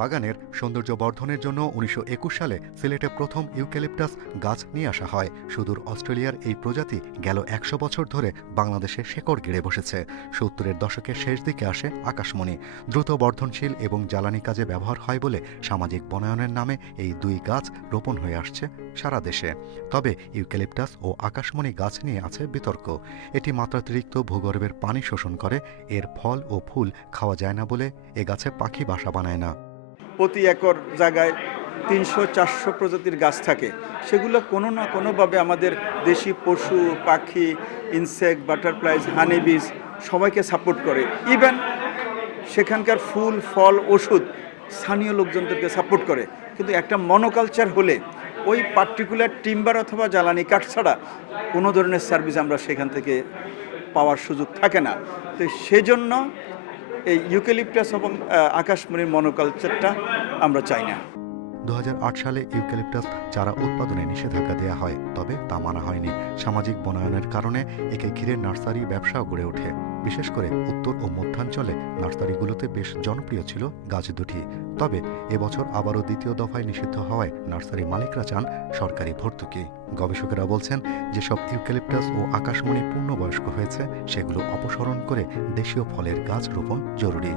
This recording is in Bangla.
বাগানের সৌন্দর্য বর্ধনের জন্য উনিশশো একুশ সালে সিলেটে প্রথম ইউক্যালিপটাস গাছ নিয়ে আসা হয়। সুদূর অস্ট্রেলিয়ার এই প্রজাতি গেল একশো বছর ধরে বাংলাদেশে শেকড় গেড়ে বসেছে। সত্তরের দশকের শেষ দিকে আসে আকাশমণি। দ্রুত বর্ধনশীল এবং জ্বালানি কাজে ব্যবহার হয় বলে সামাজিক বনায়নের নামে এই দুই গাছ রোপণ হয়ে আসছে সারা দেশে। তবে ইউক্যালিপটাস ও আকাশমণি গাছ নিয়ে আছে বিতর্ক। এটি মাত্রাতিরিক্ত ভূগর্ভের পানি শোষণ করে। এর ফল ও ফুল খাওয়া যায় না বলে এ গাছে পাখি বাসা বানায় না। প্রতি একর জায়গায় তিনশো, চারশো প্রজাতির গাছ থাকে। সেগুলো কোনো না কোনোভাবে আমাদের দেশি পশু, পাখি ইনসেক্ট বাটারফ্লাইজ হানিবিস সবাইকে সাপোর্ট করে। ইভেন সেখানকার ফুল, ফল, ওষুধ স্থানীয় লোকজনদেরকে সাপোর্ট করে। কিন্তু একটা মনোকালচার হলে ওই পার্টিকুলার টিম্বার অথবা জ্বালানি কাঠ ছাড়া কোনো ধরনের সার্ভিস আমরা সেখান থেকে পাওয়ার সুযোগ থাকে না। তো সেজন্য এই ইউক্যালিপটাস এবং আকাশমণির মনোকালচারটা আমরা চাই না। দু হাজার আট সালে ইউক্যালিপটাস চারা উৎপাদনে নিষেধাজ্ঞা দেওয়া হয়, তবে তা মানা হয়নি। সামাজিক বনায়নের কারণে একে ঘিরে নার্সারি ব্যবসাও গড়ে ওঠে। বিশেষ করে উত্তর ও মধ্যাঞ্চলে নার্সারিগুলোতে বেশ জনপ্রিয় ছিল গাছ দুটি। তবে এবছর আবারও দ্বিতীয় দফায় নিষিদ্ধ হওয়ায় নার্সারি মালিকরা চান সরকারি ভর্তুকি। গবেষকেরা বলছেন, যেসব ইউক্যালিপটাস ও আকাশমণি পূর্ণবয়স্ক হয়েছে, সেগুলো অপসারণ করে দেশীয় ফলের গাছ রোপণ জরুরি।